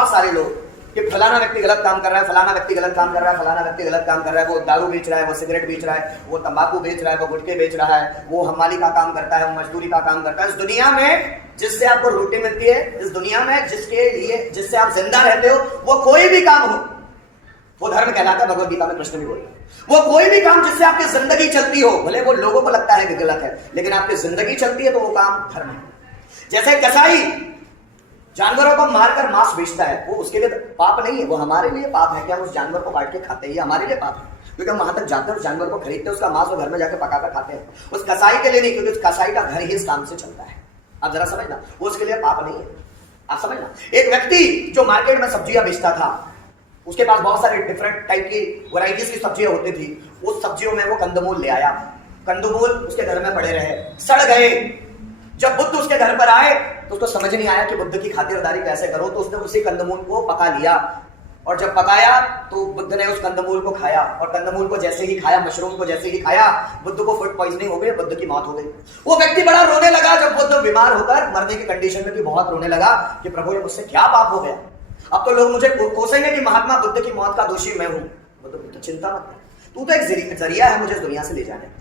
बहुत सारे लोग कि फलाना व्यक्ति गलत काम कर रहा है, फलाना व्यक्ति गलत काम कर रहा है, फलाना व्यक्ति गलत काम कर रहा है, वो दारू बेच रहा है, वो सिगरेट बेच रहा है, वो तंबाकू बेच रहा है, वो गुटखे बेच रहा है, वो हमाली का काम करता है, वो मजदूरी का काम करता है। इस दुनिया में जिससे आपको रोटी मिलती है, इस दुनिया में जिसके लिए जिससे आप जिंदा रहते हो, वो कोई भी काम हो, वो धर्म कहलाता है। भगवत गीता में कृष्ण भी बोलते हैं वो कोई भी काम जिससे आपकी जिंदगी चलती हो, भले वो लोगों को लगता है कि गलत है, लेकिन आपकी जिंदगी चलती है तो वो काम धर्म है। जैसे कसाई जानवरों को मारकर मांस बेचता है, वो उसके लिए पाप नहीं है, वो हमारे लिए पाप है कि हम उस जानवर को काट के खाते हैं, ये हमारे लिए पाप है क्योंकि हम वहां तक जाते हैं, उस जानवर को खरीदते हैं, उसका मांस वो घर में जाकर पकाकर खाते हैं। उस कसाई के लिए नहीं, क्योंकि उस कसाई का घर ही इस काम से चलता है। आप जरा समझना, वो उसके लिए पाप नहीं है। आप समझना, एक व्यक्ति जो मार्केट में सब्जियां बेचता था, उसके पास बहुत सारे डिफरेंट टाइप की वैरायटीज की सब्जियां होती थी, उस सब्जियों में वो कंदमूल ले आया, कंदमूल उसके घर में पड़े रहे, सड़ गए। जब बुद्ध उसके घर पर आए तो उसको समझ नहीं आया कि बुद्ध की खातिरदारी कैसे करो, तो उसने उसी कंदमूल को पका लिया, और जब पकाया तो बुद्ध ने उस कंदमूल को खाया, और कंदमूल को जैसे ही खाया, मशरूम को जैसे ही खाया, बुद्ध को फूड पॉइजनिंग हो गई, बुद्ध की मौत हो गई। वो व्यक्ति बड़ा रोने लगा जब बुद्ध बीमार होकर मरने की कंडीशन में भी बहुत रोने लगा कि प्रभु ये मुझसे क्या पाप हो गया, अब तो लोग मुझे कोसेंगे कि महात्मा बुद्ध की मौत का दोषी मैं हूं। बुद्ध चिंता मत कर, तू तो एक जरिया है मुझे इस दुनिया से ले जाने,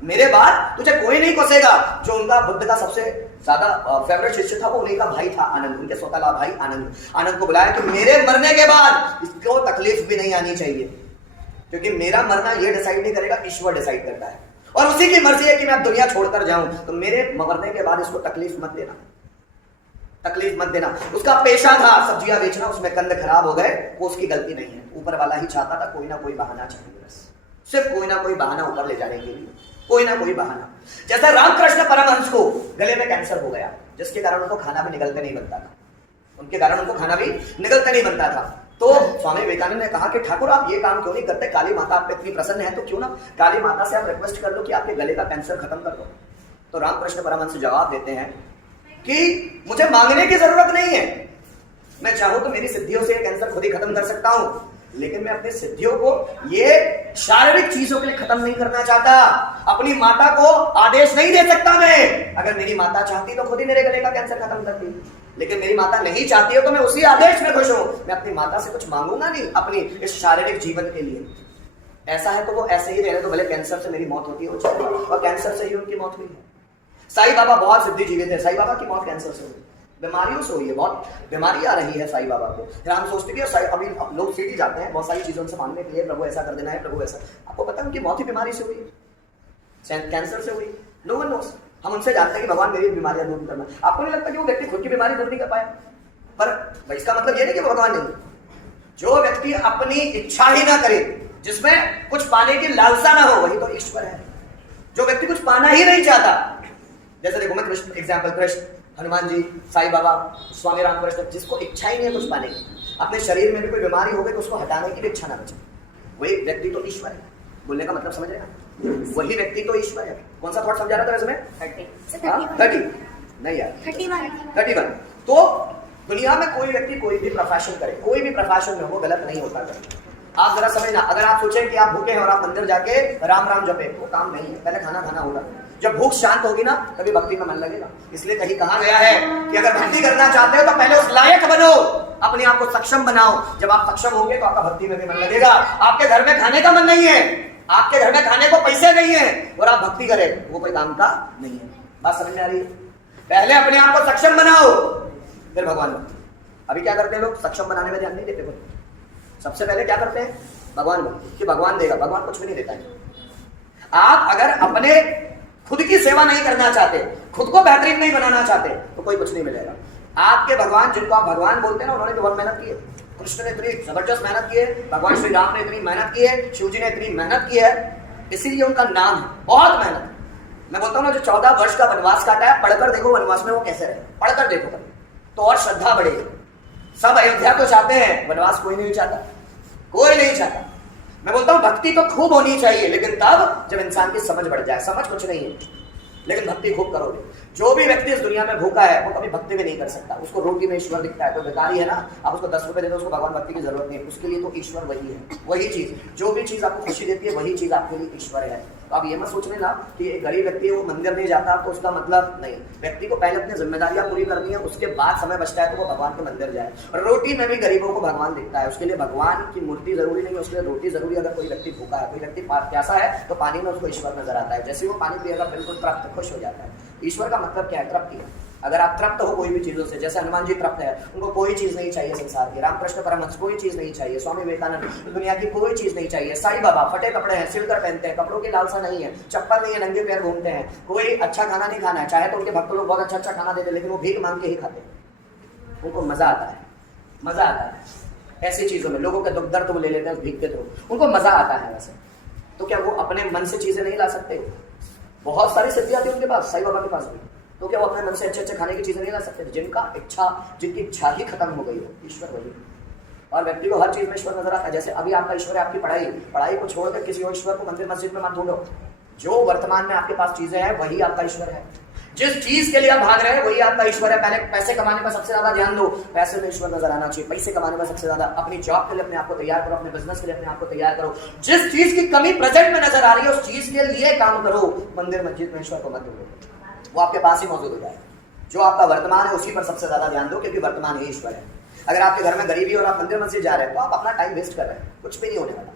मेरे बाद तुझे कोई नहीं कोसेगा। जो उनका बुद्ध का सबसे ज्यादा फेवरेट शिष्य था वो उन्हीं का भाई था आनंद, उनके स्वतःला भाई आनंद। आनंद को बुलाया कि मेरे मरने के बाद इसको तकलीफ भी नहीं आनी चाहिए, क्योंकि मेरा मरना ये डिसाइड नहीं करेगा, ईश्वर डिसाइड करता है, और उसी की मर्जी है कि मैं दुनिया छोड़कर जाऊं, तो मेरे मरने के बाद इसको तकलीफ मत देना, तकलीफ मत देना। उसका पेशा था सब्जियां बेचना, उसमें कंद खराब हो गए, वो उसकी गलती नहीं है, ऊपर वाला ही चाहता था कोई ना कोई बहाना चाहिए, बस सिर्फ कोई ना कोई बहाना ऊपर ले जाने के लिए, कोई ना कोई बहाना। जैसे रामकृष्ण परमहंस को गले में कैंसर हो गया, जिसके कारण उनको खाना भी निगलते नहीं बनता था, उनके कारण उनको खाना भी निगलते नहीं बनता था। तो स्वामी विवेकानंद ने कहा कि ठाकुर आप ये काम क्यों नहीं करते, काली माता आप पे इतनी प्रसन्न है तो क्यों ना काली माता से आप रिक्वेस्ट कर लो कि आपके गले का कैंसर खत्म कर दो। तो रामकृष्ण परमहंस जवाब देते हैं कि मुझे मांगने की जरूरत नहीं है, मैं चाहूं तो मेरी सिद्धियों से कैंसर खुद ही खत्म कर सकता हूं, लेकिन मैं अपनी सिद्धियों को ये शारीरिक चीजों के लिए खत्म नहीं करना चाहता, अपनी माता को आदेश नहीं दे सकता मैं। अगर मेरी माता चाहती तो खुद ही मेरे गले का कैंसर खत्म करती, लेकिन मेरी माता नहीं चाहती हो तो मैं उसी आदेश में खुश हूं, मैं अपनी माता से कुछ मांगूंगा नहीं अपनी इस शारीरिक जीवन के लिए। ऐसा है तो वो ऐसे ही रहने, तो भले कैंसर से मेरी मौत होती है, और कैंसर से ही उनकी मौत हुई है। साईं बाबा बहुत सिद्धि जीवित है, साईं बाबा की मौत कैंसर से हुई, बीमारियों से हुई है, बहुत बीमारी आ रही है साईं बाबा को। फिर हम सोचते भी अभी लोग सीधी जाते हैं बहुत सारी चीजों से मांगने के लिए, प्रभु ऐसा कर देना है, प्रभु ऐसा। आपको पता है उनकी मौत ही बीमारी से हुई, कैंसर से हुई। नो वन नोस, हम उनसे जानते हैं कि भगवान मेरी बीमारियां दूर करना। आपको नहीं लगता कि वो व्यक्ति खुद की बीमारी दूर नहीं कर पाया? पर इसका मतलब ये नहीं कि भगवान नहीं, जो व्यक्ति अपनी इच्छा ही ना करे, जिसमें कुछ पाने की लालसा ना हो, वही तो ईश्वर है। जो व्यक्ति कुछ पाना ही नहीं चाहता, जैसे देखो मैं कृष्ण एग्जाम्पल, कृष्ण, हनुमान जी, साईं बाबा, स्वामी रामकृष्ण, जिसको इच्छा ही नहीं है कुछ पाने की, अपने शरीर में भी कोई बीमारी हो गई तो उसको हटाने की भी इच्छा ना बचे, वही व्यक्ति तो ईश्वर है। बोलने का मतलब समझ रहे हैं? वही व्यक्ति तो ईश्वर है। कौन सा थॉट समझा रहा था इसमें? 30 नहीं यार 31। तो दुनिया में कोई व्यक्ति कोई भी प्रोफेशन करे, कोई भी प्रोफेशन में हो, गलत नहीं होता करे। आप जरा समझना, अगर आप सोचें कि आप भूखे हैं और आप मंदिर जाके राम राम जपे, वो काम नहीं है, पहले खाना खाना होगा। जब भूख शांत होगी ना तभी भक्ति में मन लगेगा। इसलिए कहीं कहा गया है कि अगर भक्ति करना चाहते हो तो पहले उस लायक बनो, अपने आप को सक्षम बनाओ। जब आप सक्षम होंगे तो आपका भक्ति में भी मन लगेगा। आपके घर में खाने का मन नहीं है, आपके घर में खाने को पैसे नहीं है और आप भक्ति करें, वो कोई काम का नहीं है। बात समझ में आ रही है? पहले अपने आप को सक्षम बनाओ, फिर भगवान भक्ति। अभी क्या करते हैं लोग? सक्षम बनाने में ध्यान नहीं देते, सबसे पहले क्या करते हैं? भगवान भक्ति, कि भगवान देगा। भगवान कुछ भी नहीं देता है। आप अगर अपने खुद की सेवा नहीं करना चाहते, खुद को बेहतरीन नहीं बनाना चाहते, तो कोई कुछ नहीं मिलेगा। आपके भगवान, जिनको आप भगवान बोलते हैं ना, उन्होंने भी बहुत मेहनत की है। कृष्ण ने इतनी जबरदस्त मेहनत की है, भगवान श्री राम ने इतनी मेहनत की है, शिव जी ने इतनी मेहनत की है, इसीलिए उनका नाम है, बहुत मेहनत। मैं बोलता हूँ ना, जो 14 वर्ष का वनवास काटा है, पढ़कर देखो वनवास में वो कैसे रहे, पढ़कर देखो तो और श्रद्धा बढ़ेगी। सब अयोध्या तो चाहते हैं, वनवास कोई नहीं चाहता, कोई नहीं चाहता। मैं बोलता हूं भक्ति तो खूब होनी चाहिए, लेकिन तब जब इंसान की समझ बढ़ जाए। समझ कुछ नहीं है, लेकिन भक्ति खूब करोगे। जो भी व्यक्ति इस दुनिया में भूखा है वो कभी भक्ति भी नहीं कर सकता। उसको रोटी में ईश्वर दिखता है तो बेकारी है ना। आप उसको 10 रुपए दे दो, उसको भगवान भक्ति की जरूरत नहीं है। उसके लिए तो ईश्वर वही है, वही चीज, जो भी चीज आपको खुशी देती है वही चीज आपके लिए ईश्वर है। तो आप ये मत सोच लेना कि एक गरीब व्यक्ति वो मंदिर नहीं जाता तो उसका मतलब नहीं। व्यक्ति को पहले अपनी जिम्मेदारियां पूरी करनी है, उसके बाद समय बचता है तो वो भगवान के मंदिर जाए। रोटी में भी गरीबों को भगवान दिखता है, उसके लिए भगवान की मूर्ति जरूरी नहीं है, उसके लिए रोटी जरूरी है। अगर कोई व्यक्ति भूखा है, कोई व्यक्ति प्यासा है, तो पानी में उसको ईश्वर नजर आता है। जैसे वो पानी पिएगा बिल्कुल तृप्त, खुश हो जाता है। ईश्वर का मतलब क्या है? तृप्ति है। अगर आप तृप्त हो कोई भी चीजों से, जैसे हनुमान जी तृप्त है, उनको कोई चीज नहीं चाहिए संसार की, रामकृष्ण परमहंस कोई चीज नहीं चाहिए, स्वामी विवेकानंद दुनिया की कोई चीज नहीं चाहिए, साईं बाबा फटे कपड़े हैं, सिलकर पहनते हैं, कपड़ों की लालसा नहीं है, चप्पल नहीं है, नंगे पैर घूमते हैं, कोई अच्छा खाना नहीं खाना है, चाहे तो उनके भक्त लोग बहुत अच्छा अच्छा खाना देते, लेकिन वो भीख मांग के ही खाते हैं। उनको मजा आता है, मजा आता है ऐसी चीजों में। लोगों के दुख दर्द वो ले लेते हैं भीख के थ्रू, उनको मजा आता है। वैसे तो क्या वो अपने मन से चीजें नहीं ला सकते? बहुत सारी सिद्धियां थी उनके पास, साईं बाबा के पास भी, तो क्या वो अपने मन से अच्छे अच्छे खाने की चीजें नहीं ला सकते? जिनकी इच्छा ही खत्म हो गई हो, ईश्वर वही। और व्यक्ति को हर चीज में ईश्वर नजर आता है। जैसे अभी आपका ईश्वर है आपकी पढ़ाई को छोड़कर किसी और ईश्वर को मंदिर मस्जिद में मत ढूंढो। जो वर्तमान में आपके पास चीजें हैं वही आपका ईश्वर है। जिस चीज के लिए आप भाग रहे हैं वही आपका ईश्वर है। पहले पैसे कमाने पर सबसे ज्यादा ध्यान दो, पैसे में ईश्वर नजर आना चाहिए। पैसे कमाने पर सबसे ज्यादा अपनी जॉब के लिए अपने आप को तैयार करो, अपने बिजनेस के लिए अपने आप को तैयार करो। जिस चीज की कमी प्रेजेंट में नजर आ रही है उस चीज के लिए काम करो। मंदिर मस्जिद में ईश्वर को मत ढूंढो, वो आपके पास ही मौजूद हो जाए। जो आपका वर्तमान है उसी पर सबसे ज्यादा ध्यान दो, क्योंकि वर्तमान ही ईश्वर है। अगर आपके घर में गरीबी और आप मंदिर मस्जिद जा रहे हैं तो आप अपना टाइम वेस्ट कर रहे हैं, कुछ भी नहीं होने वाला।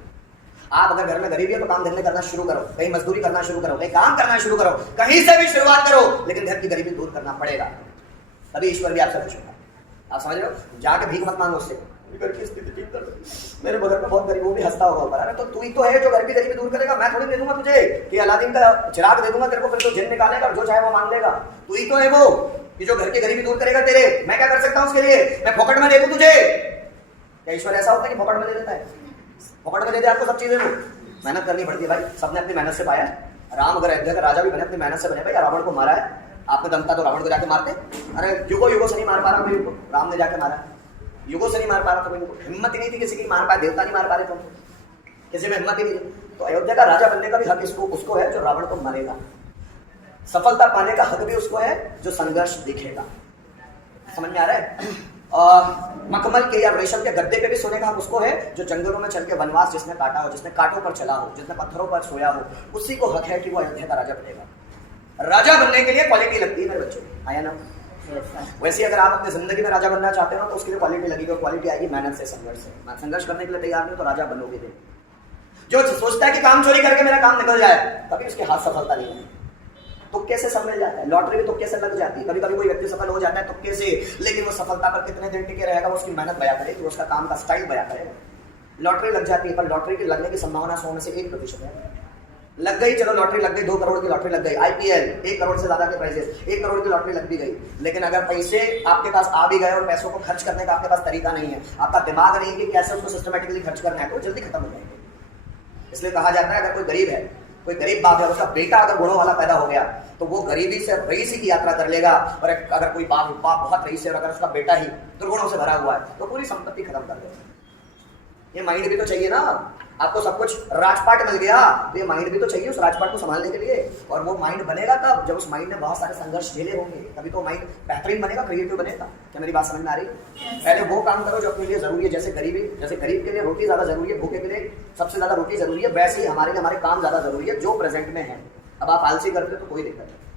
आप अगर घर में गरीबी है तो काम धंधे करना शुरू करो, कहीं मजदूरी करना शुरू करो, कहीं काम करना शुरू करो, कहीं से भी शुरुआत करो, लेकिन घर की गरीबी दूर करना पड़ेगा, तभी ईश्वर भी आपसे खुश होगा। आप समझ रहे हो? जाके भीख मत मांगो उससे, घर की स्थिति ठीक कर दो, मेरे बगल में बहुत गरीब, वो भी हंसता होगा, अरे तो तू ही तो है जो घर की गरीबी दूर करेगा। मैं थोड़ी दे दूंगा तुझे कि अलादीन का चिराग दे दूंगा तेरे को, फिर तो जिन निकालेगा, जो चाहे वो मांग लेगा। तू ही तो है वो कि जो घर की गरीबी दूर करेगा तेरे। मैं क्या कर सकता हूँ उसके लिए? मैं फोकट में दे दूं तुझे? क्या ईश्वर ऐसा होता है कि फोकट में दे देता है? फोकट में दे दे आपको सब चीजें? वो मेहनत करनी पड़ती है भाई, सबने अपनी मेहनत से पाया। राम अगर अयोध्या का राजा भी बने अपनी मेहनत से बने। भाई रावण को मारा है, आपने दम था तो रावण को जाके मारते। अरे युगों से नहीं मार पा रहा कोई को, राम ने जाके मारा। युगों से नहीं मार पा रहा था कोई को, हिम्मत ही नहीं थी किसी की मार पाए, देवता नहीं मार पा रहे थे, किसी में हिम्मत ही नहीं थी। तो अयोध्या का राजा बनने का भी हक उसको है जो रावण को मारेगा। सफलता पाने का हक भी उसको है जो संघर्ष दिखेगा। समझ में आ रहा है? मखमल के या रेशम के गद्दे पे भी सोने का हक उसको है जो जंगलों में चल के वनवास जिसने काटा हो, जिसने कांटों पर चला हो, जिसने पत्थरों पर सोया हो, उसी को हक है कि वो अयोध्या का राजा बनेगा। राजा बनने के लिए क्वालिटी लगती है मेरे बच्चों, आया ना? वैसे अगर आप अपनी जिंदगी में राजा बनना चाहते हो तो उसके लिए क्वालिटी लगेगी, और क्वालिटी आएगी मेहनत से, संघर्ष से। संघर्ष करने के लिए तैयार नहीं तो राजा बनोगे नहीं। जो सोचता है कि काम चोरी करके मेरा काम निकल जाए, कभी उसके हाथ सफलता नहीं है। तुक्के से सब मिल जाता है, लॉटरी भी तुक्के से लग जाती है। कभी कभी कोई व्यक्ति सफल हो जाता है तुक्के से, लेकिन वो सफलता पर कितने दिन टिके रहेगा वो उसकी मेहनत बया करेगी, उसका काम का स्टाइल बया करेगा। लॉटरी लग जाती है, पर लॉटरी के लगने की संभावना 100 में से 1% है। लग गई, चलो लॉटरी लग गई, 2 करोड़ की लॉटरी लग गई, IPL 1 करोड़ से ज्यादा के प्राइजेस, 1 करोड़ की लॉटरी लग भी गई। लेकिन अगर पैसे आपके पास आ भी गए और पैसों को खर्च करने का आपके पास तरीका नहीं है, आपका दिमाग नहीं है कि कैसे उसको सिस्टमेटिकली खर्च करना है, तो जल्दी खत्म हो जाएंगे। इसलिए कहा जाता है अगर कोई गरीब है, कोई गरीब बाप है, उसका बेटा अगर गुणों वाला पैदा हो गया तो वो गरीबी से रईसी की यात्रा कर लेगा। और अगर कोई बाप बहुत रईस है और अगर उसका बेटा ही दुर्गुणों से भरा हुआ है तो पूरी संपत्ति खत्म कर देगा। ये माइंड भी तो चाहिए ना, आपको सब कुछ राजपाट मिल गया तो ये माइंड भी तो चाहिए उस राजपाट को संभालने के लिए। और वो माइंड बनेगा तब जब उस माइंड ने बहुत सारे संघर्ष झेले होंगे, तभी तो माइंड बेहतरीन बनेगा, क्रिएटिव बनेगा। क्या मेरी बात समझ में आ रही? पहले वो काम करो जो अपने लिए जरूरी है। जैसे गरीब के लिए रोटी ज्यादा जरूरी है, भूखे के लिए सबसे ज्यादा रोटी जरूरी है, वैसे ही हमारे लिए हमारे काम ज्यादा जरूरी है जो प्रेजेंट में है। अब आप आलसी करते हो तो कोई दिक्कत नहीं।